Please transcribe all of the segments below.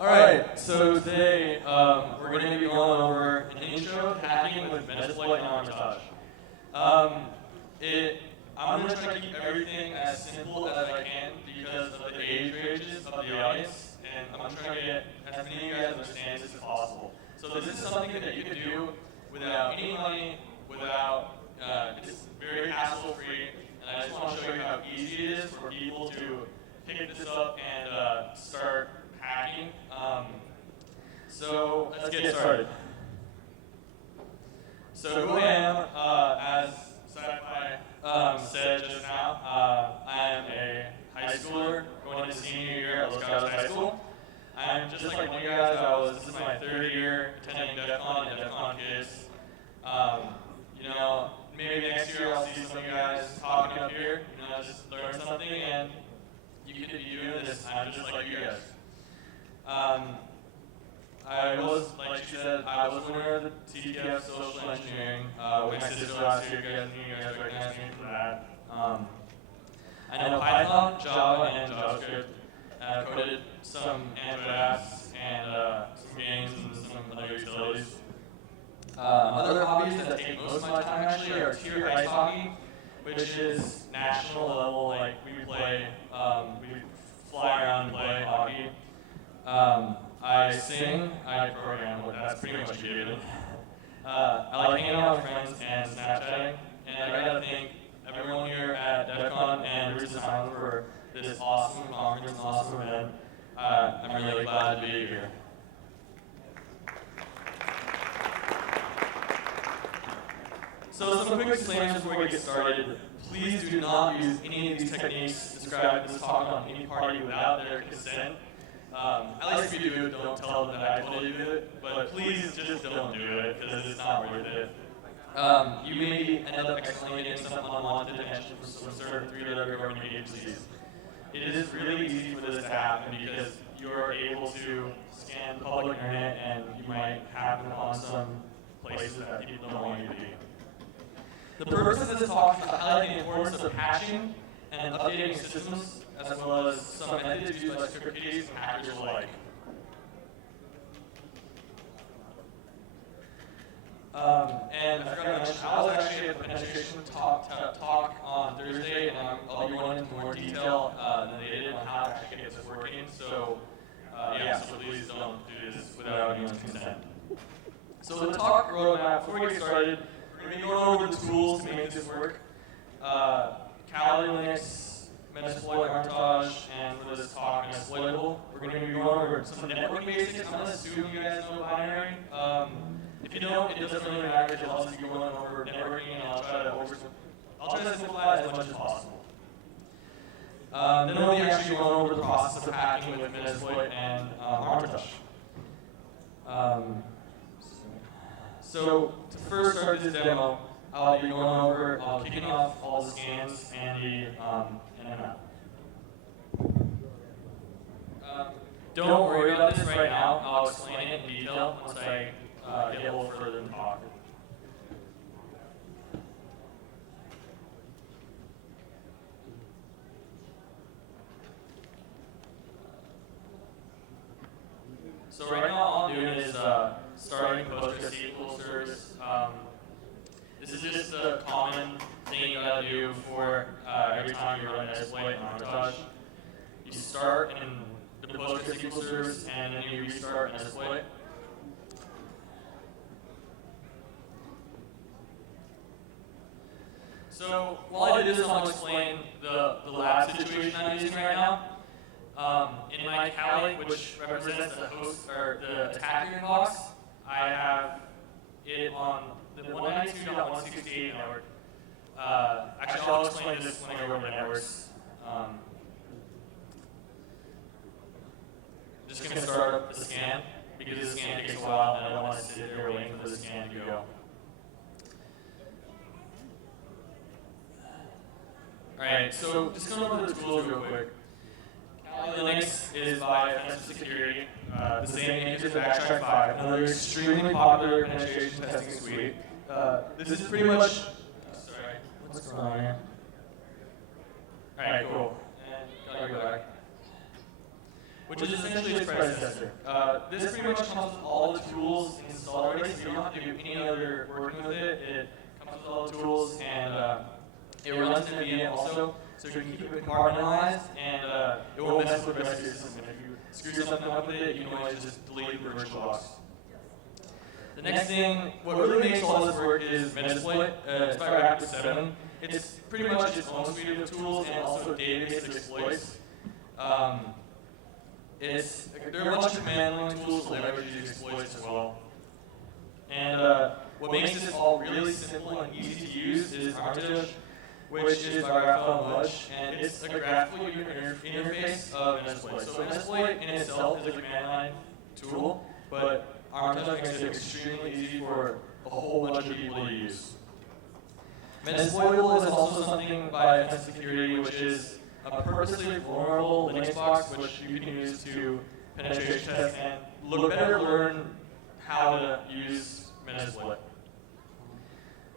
Alright, so today we're going to be going over an intro to hacking with Metasploit and Armitage. Um, it, I'm going to try to keep everything as simple as I can because of the age ranges of the audience, and I'm trying to get as many of you guys understand this as possible. So this is something that you can do without any money, without, it's very hassle-free, and I just want to show you how easy it is for people to pick this up and start hacking. So let's get started. So who I am, as Sci-Fi said just now, I am a high schooler going into senior year at Los Gatos High School. I'm just like one of you guys. This is my third year attending DEF CON and DEF CON Kids. Maybe next year I'll see some of you guys talking up here, just learn something, and you could be doing this time just like you guys. I was, like she said, I was winner of the TTF Social Engineering with my sister last year. You guys recognize me for that. I know Python, Java, and JavaScript. I've coded some Android apps and some games and some other utilities. Other hobbies that take most of my time actually are tier ice hockey, which is national level. Like we play, we fly around and play hockey. I sing, I program, but that's pretty much it. I like hanging out with friends and Snapchatting, and I gotta thank everyone here at DEF CON and Roots of Island for this awesome conference, awesome event. I'm really glad to be here. So some quick disclaimers before we get started. Please do not use any of these techniques described in this talk on any party without their consent. At least if you do it, don't tell them that I told you to do it, but please just don't do it, because it's not worth it. You may end up exclaiming some unwanted attention from some certain three other government agencies. It is really easy for this to happen because you're able to scan the public internet and you might happen on some places that people don't want you to be. The purpose of this talk is to highlight the importance of patching and updating systems, as well as some methods used by script kiddies and hackers alike. And I forgot to mention, I was actually at the penetration talk on Thursday, and I'll be going into more detail than they did on how to actually get this working. So, so please don't do this without anyone's consent. So the talk roadmap, before we get started, we're going to be going over the tools to make this work. Kali Linux, Metasploit, Armitage, and for this talk, Metasploitable. We're going to be going over some network basics. I'm going to assume you guys know binary. If you don't, it doesn't really matter. It'll also be going over networking, and I'll try to simplify it as much as possible. Then we'll be actually going over the process of hacking with Metasploit and Armitage. So to first start this demo, I'll be going over kicking off all the scans and the in and out. Don't worry about this right now. I'll explain it in detail once I get a little further in the talk. So right now all I'm doing is starting PostgreSQL service. This is just a common thing you gotta do for every time you run Metasploit and Armitage. You start in the PostgreSQL service and then you restart Metasploit. So while I do this, I'll explain the lab situation I'm using right now. In my Kali, which represents the host or the attacker inbox, I have it on the 192.168 network. Actually, I'll explain this when I go over the networks. Just going to start up the scan because the scan takes a while and I don't want to sit there waiting for the scan to go. Alright, so just going over the tools real quick. Kali Linux is by Offensive Security, the same name as Backtrack 5, another extremely popular penetration testing suite. This is pretty much. Sorry, what's going on here? Alright, cool. And gotta go back. which is essentially its predecessor. This pretty much comes with all the tools installed already, so you don't have to do any other working with it. It comes with all the tools, and it runs in a VM also, so you can keep it compartmentalized, and it won't mess with the rest of your system. If you screw something up with it, you can always just delete the VirtualBox. The next thing, what really makes all this work is Metasploit. It's by Rapid 7. It's pretty much its own suite of tools and also a database of exploits. There are a bunch of command line tools that leverage these exploits as well. And what makes this all really simple and easy to use is Armitage, which is by Raphael Mudge, and it's a graphical interface of Metasploit. So Metasploit in itself is a command line tool, but Armitage makes it extremely easy for a whole bunch of people to use. Metasploitable is also something by Defense Security, which is a purposely vulnerable Linux box which you can use to penetration test and better learn how to use Metasploit.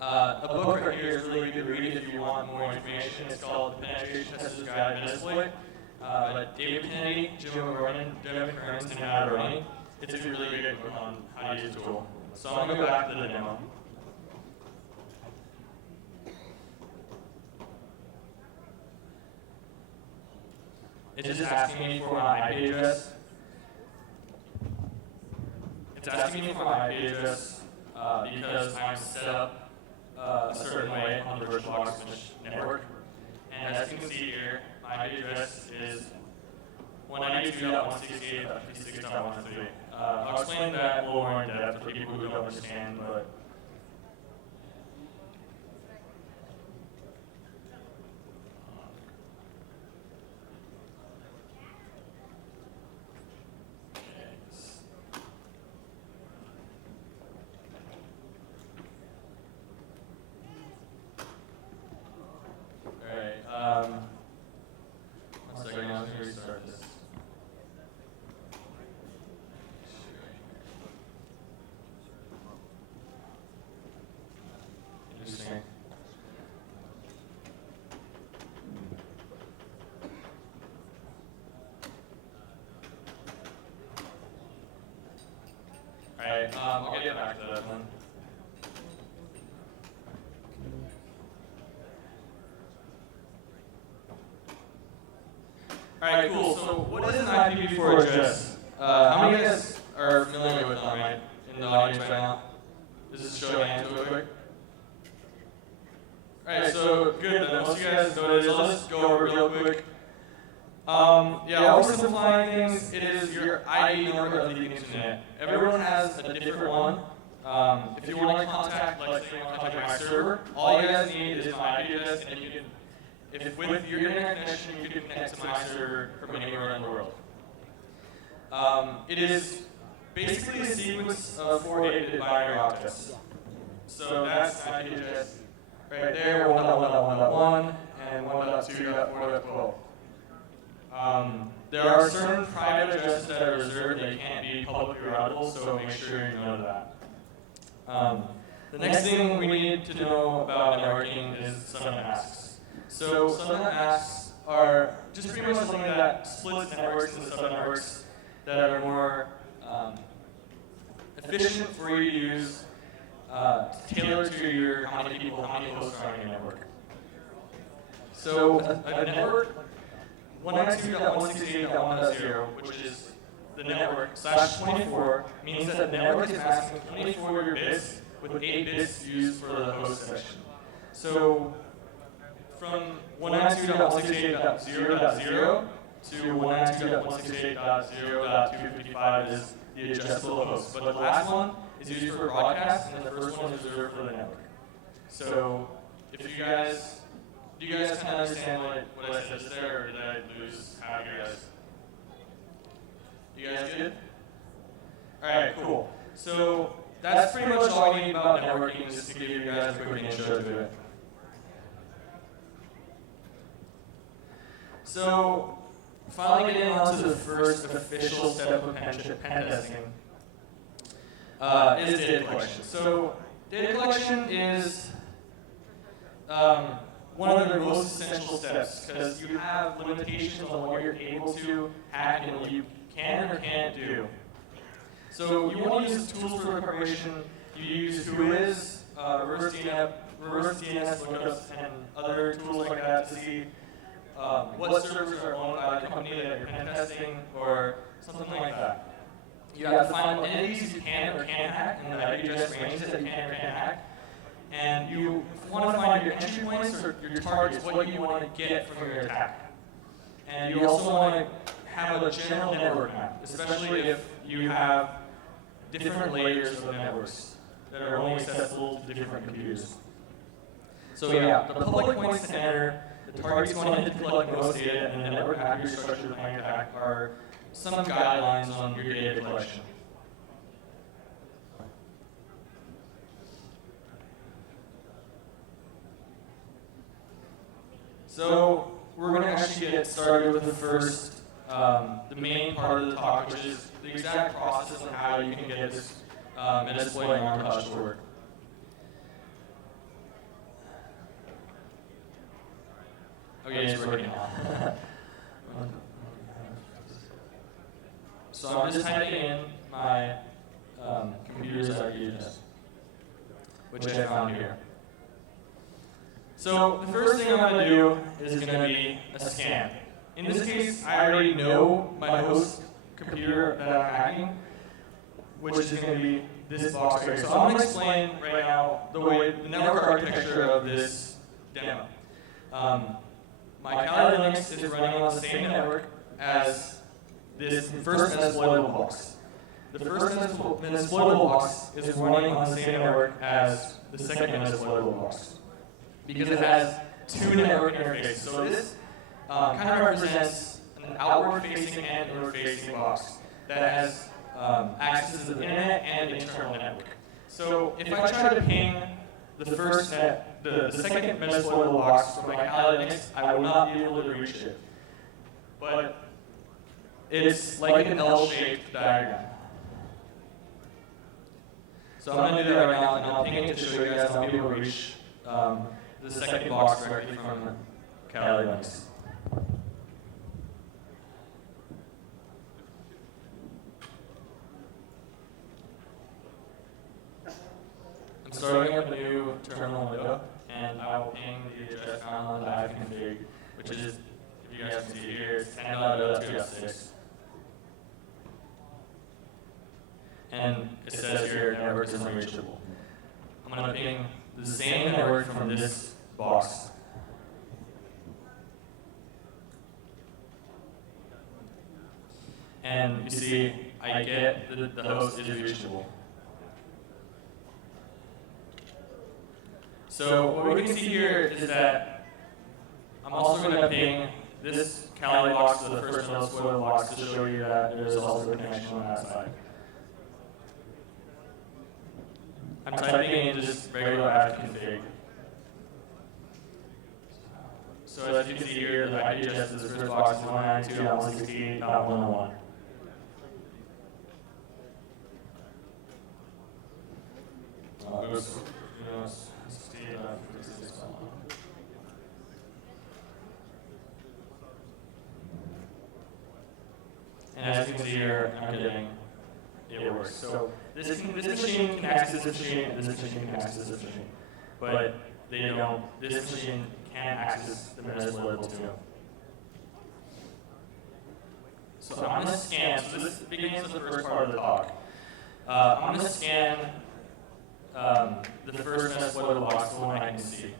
A book right here is really good to read if you want more information. It's called The Penetration Tester's Guide to Metasploit by David Kennedy, Jim O'Rourke, Devin Kearns, and Matt Roney. It's a really good book on how to use the tool. So I'm going to go back to the demo. It's just asking me for my IP address. It's asking me for my IP address because I'm set up a certain way on the VirtualBox network. And as you can see here, my IP address is 192.168.56.103. I'll explain that a little more in depth for people who don't understand, but one second, I'm going to restart this. Interesting. Alright, I'll get back to that one. Alright, cool. So what is an IPv4 address? How many of you guys are familiar with them, right? In the audience right now? Just show of hands real quick. Alright, so good. Then most of you guys know what it is. I'll just go over it real quick. Yeah, oversimplifying things, it is your ID number of the internet. Everyone has a different one. If you want to contact, like say you want to contact my server, all you guys need is my IP address, and you can, if with your internet connection, you can connect to my server from anywhere in the world. It is basically a sequence of 4-bit binary objects. So that's my IP address right there, 1.1.1.1 and 1.2.4.12. There are certain private addresses that are reserved, they can't be publicly routable, so make sure you know that. The next thing we need to know about networking is subnet masks. So subnet masks are just pretty much something that splits networks into subnetworks that are more efficient for you to use, tailored to your how many hosts are on your network. So a network 192.168.1.0, which is the network, /24, means that the network is masking 24 of your bits with 8 bits used for the host section. So from 192.168.0.0 to 192.168.0.255 is the adjustable host. But the last one is used for broadcast, and the first one is reserved for the network. So if you guys, do you guys kind of understand what I said just there, or did I lose half of you guys? You guys good? Alright, cool. So that's pretty much all we need about networking, just to give you guys a quick intro to it. So, finally getting on to the first official step of pen testing is data collection. So, data collection is one of the most essential steps, because you have limitations on what you're able to hack and what you can or can't do. So you want to use tools for preparation. You use Whois, reverse DNS lookups, and other tools like that to see what servers are owned by the company that you're pen testing or something like that. You have to find what entities you can or can't hack and the IP address ranges that you can or can't hack. And you want to find your entry points or your targets, what you want to get from your attack. And you also want to have a general network map, especially if you have different layers of networks that are only accessible to different computers. So yeah, the public points to enter, the targets you want to collect most data, and the network map you're structured to plan your attack are some guidelines on your data collection. So we're going to actually get started with the first, the main part of the talk, which is the exact process of how you can get this Metasploit montage to work. Okay, it's working now. So I'm just typing in my computer's IP address, which I found here. So the first thing I'm going to do is going to be a scan. In this case, I already know my host computer that I'm hacking, which is going to be this box right here. So I'm going to explain right now the network architecture of this demo. My Kali Linux is running on the same network as this first Metasploitable box. The first Metasploitable box is running on the same network as the second Metasploitable box, because it has two network interfaces. So this kind of represents an outward-facing and inward-facing box that has access to the internet and internal network. So if I try to ping the second Metasploitable box from my Kali Linux, I will not be able to reach it. But it's like an L-shaped diagram. So I'm going to do that right now, and I'll ping it to show you guys I'll be able to reach the second box directly from Kali Linux. I'm starting up a new terminal window, and I will ping the address found on the ifconfig, which is, if you guys can see here, it's 10.0.2.6. And it says here, network is unreachable. I'm going to ping the same network from this box. And you see, I get the host is reachable. So what we can see here is that I'm also going to ping this Kali box to the first Metasploitable box to show you that there is also a connection on that side. I'm typing in just regular ifconfig. So as you can see here, the IP address of this first box is 192.168.101. And as you can see here, I'm getting it works. So this machine can access this machine, and this machine can access this machine. But they don't. This machine can access the Metasploitable too. So I'm going to scan. So this begins with the first part of the talk. I'm going to scan the first Metasploitable box, the one I can see.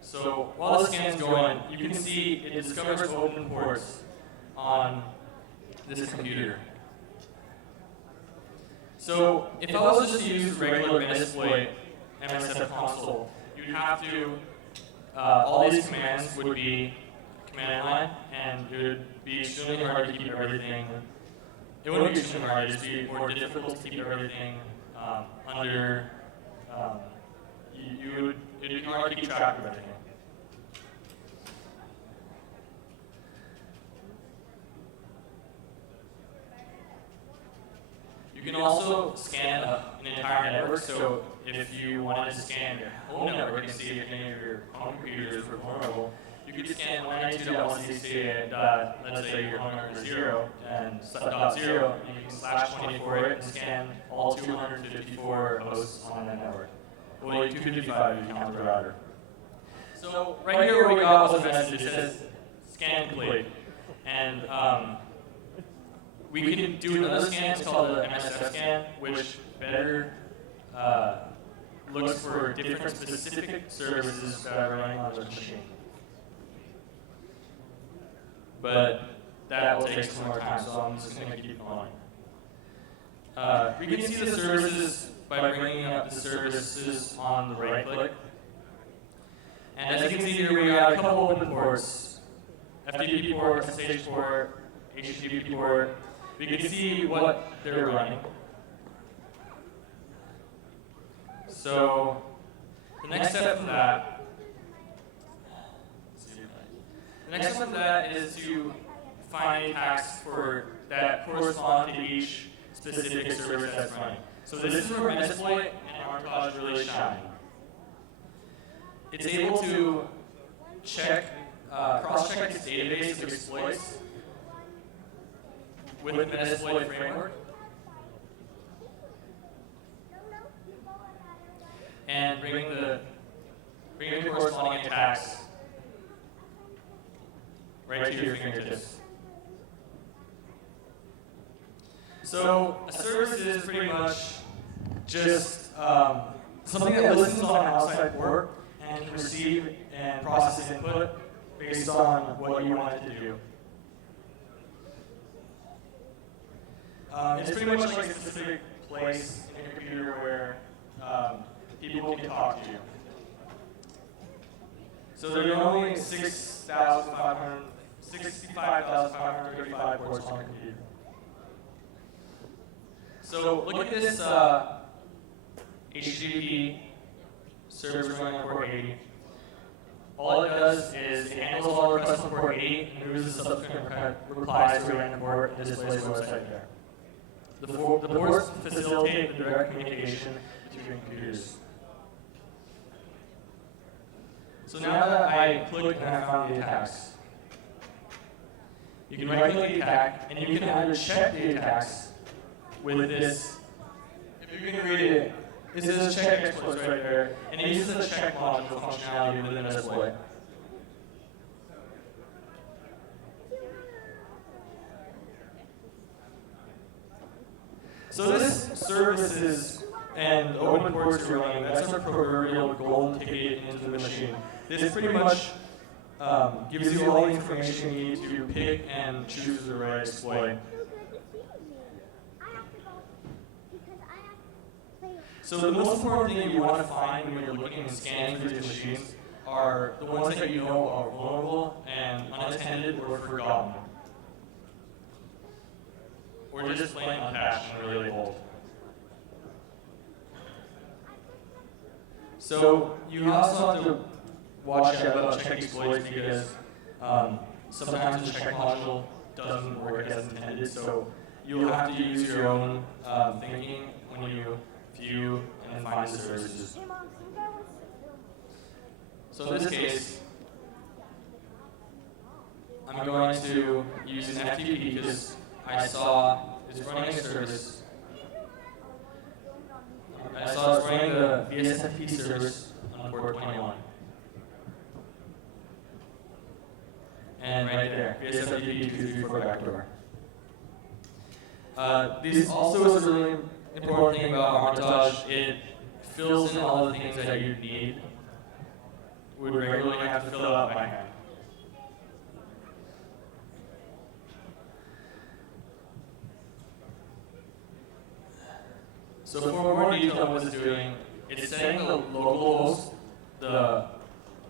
So while the scan's going, you can see it discovers open ports on this computer. So if I was just to use regular Metasploit MSF console, you'd have to, all these commands would be command line, and it would be extremely hard to keep everything. It wouldn't be extremely hard, it'd be more difficult to keep everything under, it'd be hard to keep track of everything. can also scan an entire network, so if you wanted to scan your home network and see if any of your home computers were vulnerable, you could scan 192.168, let's say your home network is 0 and .0, and you can /24 it and scan all 254 hosts on that network. Well, 255 if you count the router. So right here what we got was a message that says scan complete. And we can do another scan, it's called the MSF scan, which better looks for different specific services that are running on this machine. But that will take some more time, so I'm just going to keep going. We can see the services by bringing up the services on the right click. And as you can see here, we got a couple open ports, FTP port, SSH port, HTTP port. We can see what they're running. So the next step from that, is to find attacks that correspond to each specific service that's running. So this is where Metasploit and Armitage really shine. It's able to cross-check its database of exploits with the Metasploit framework, and bring the corresponding attacks right to your fingertips. So a service is pretty much just something that listens on an outside port and can receive and process input based on what you want it to do. It's pretty much like a specific place in your computer where people can talk to you. So there are only 65,535 ports on the computer. So look at this HTTP service running on port 80. All it does is it handles all requests on port 80 and moves the subsequent replies to a random port and displays the website there. The ports facilitate the direct communication between computers. So now that I clicked and I found the attacks, you can right-click the attack, and you can either check the attacks with this. If you can read it, it says check exploits right there, and it uses the check module functionality within Metasploit. So this services and open ports you're running, that's our proverbial golden ticket into the machine. This pretty much gives you all the information you need to pick and choose the right exploit. So the most important thing you want to find when you're looking and scanning through these machines are the ones that you know are vulnerable and unattended or forgotten. Or just plain unpatched and really old. So you also have to watch out about check exploits because sometimes the check module doesn't work as intended. So you'll have to use your own thinking when you view and find the services. So in this case, I'm going to use an FTP because I saw it's running a service. I saw it's running the VSFP service on port 21. And right there, VSFP 234 backdoor. This also is a really important thing about Armitage. It fills in all the things that you need. We would regularly have to fill it out by hand. So for more detail on what it's doing, it's setting the local host, the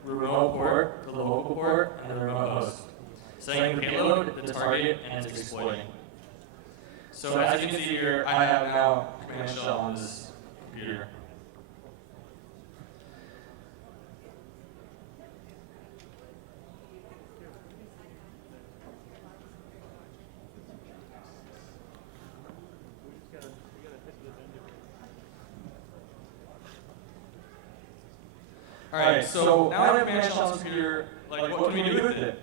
remote port, the local port, and the remote host. Setting the payload, the target, and it's exploiting. So as you can see here, I have now command shell on this computer. Alright, so now I have managed on this computer, like what can we do with it?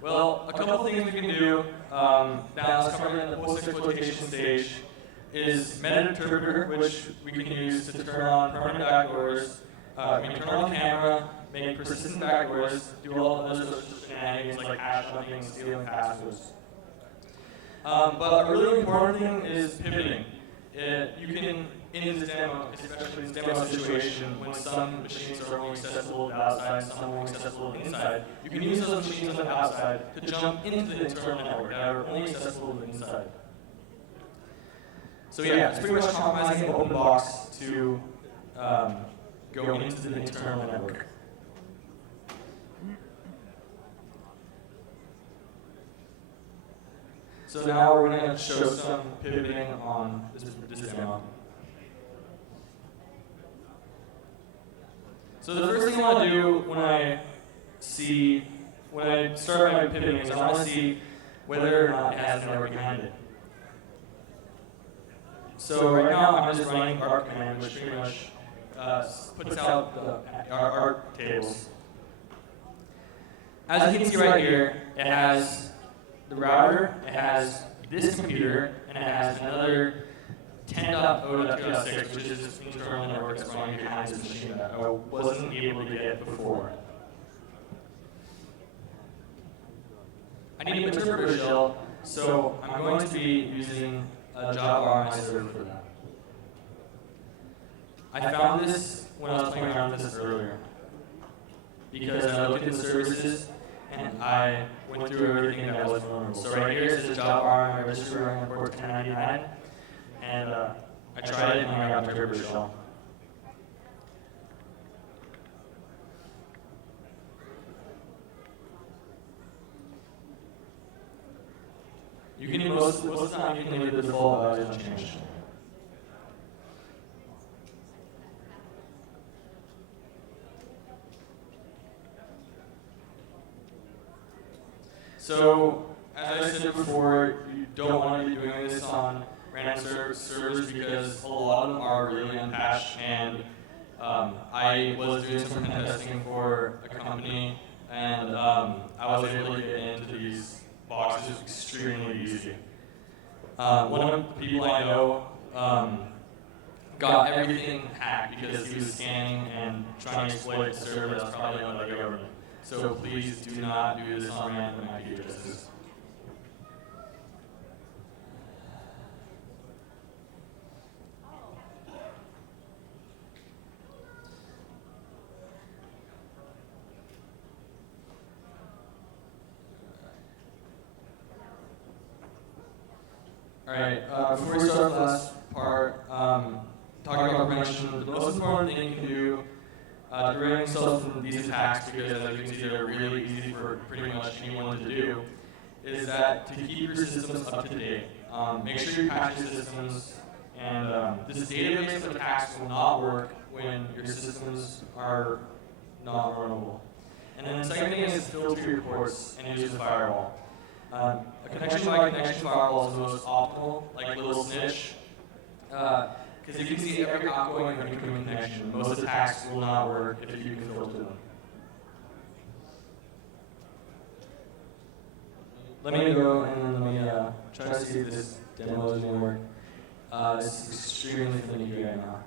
Well, a couple things we can do, now it's covered in the post-exploitation stage, is meta-interpreter, which we can use to turn on permanent backdoors, turn on the camera, make persistent backdoors, do all those sorts of shenanigans like hash hunting and stealing passwords. But a really important thing is pivoting. You can, in this demo, especially this demo situation, when some machines are only accessible to the outside and some are only accessible to the inside, you can use those machines on the outside to jump into the internal network that are only accessible to the inside. So yeah, it's pretty much compromising the open box to go into the internal network. So now we're going to show some pivoting on this demo. So the first thing I want to do when I start my pivoting is I want to see whether or not it has a network behind it. So right now I'm just running arc command, which pretty much puts out our arc tables. As you can see right here, it has the router, it has this computer, and it has another 10.0.2.6, which is this internal network that's running behind this machine that I wasn't able to get before. I need an interpreter shell, so I'm going to be using a Java RMI server for that. I found this when I was playing around with this earlier, because I looked at the services and I went through everything that was vulnerable. So right here is the Java RMI registry running on port 1099, and I tried it and I got an interpreter shell. You can most of the time you can leave the default values unchanged. So, as I said before, you don't want to be doing this on random servers because a lot of them are really unpatched, and I was doing some pen testing for a company, and I was able to get into these boxes extremely easy. One of the people I know got everything hacked because he was scanning and trying to exploit a server that's probably owned by the government. So please do not do this on random IP addresses. Alright, before we start the last part, talking about prevention, the most important thing you can do to prevent yourself from these attacks, because as you can see they're really easy for pretty much anyone to do, is that to keep your systems up to date. Make sure you patch your systems, and this database of attacks will not work when your systems are not vulnerable. And then the second thing is filter your ports and use a firewall. A connection by connection firewall is the most optimal, like a little snitch, because you can see every outgoing and incoming connection. Most attacks will not work if you can filter them. Let me go and let me try to see if this demo is going to work. It's extremely finicky right now.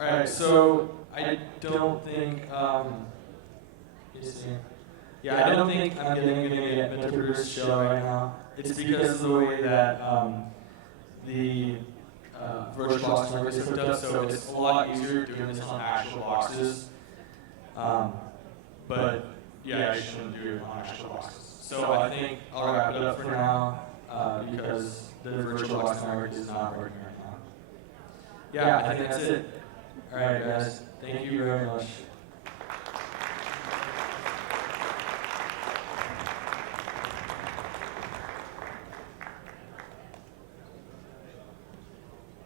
Alright, so I don't think, I don't think I'm going to get Metaverse shell right now. It's because of the way that the virtual box network is hooked up, so it's a lot easier doing this on actual boxes. But yeah, I shouldn't do it on actual boxes. So I think I'll wrap it up for now because the virtual box network is not working right now. Yeah, I think that's it. Alright guys, thank you very much.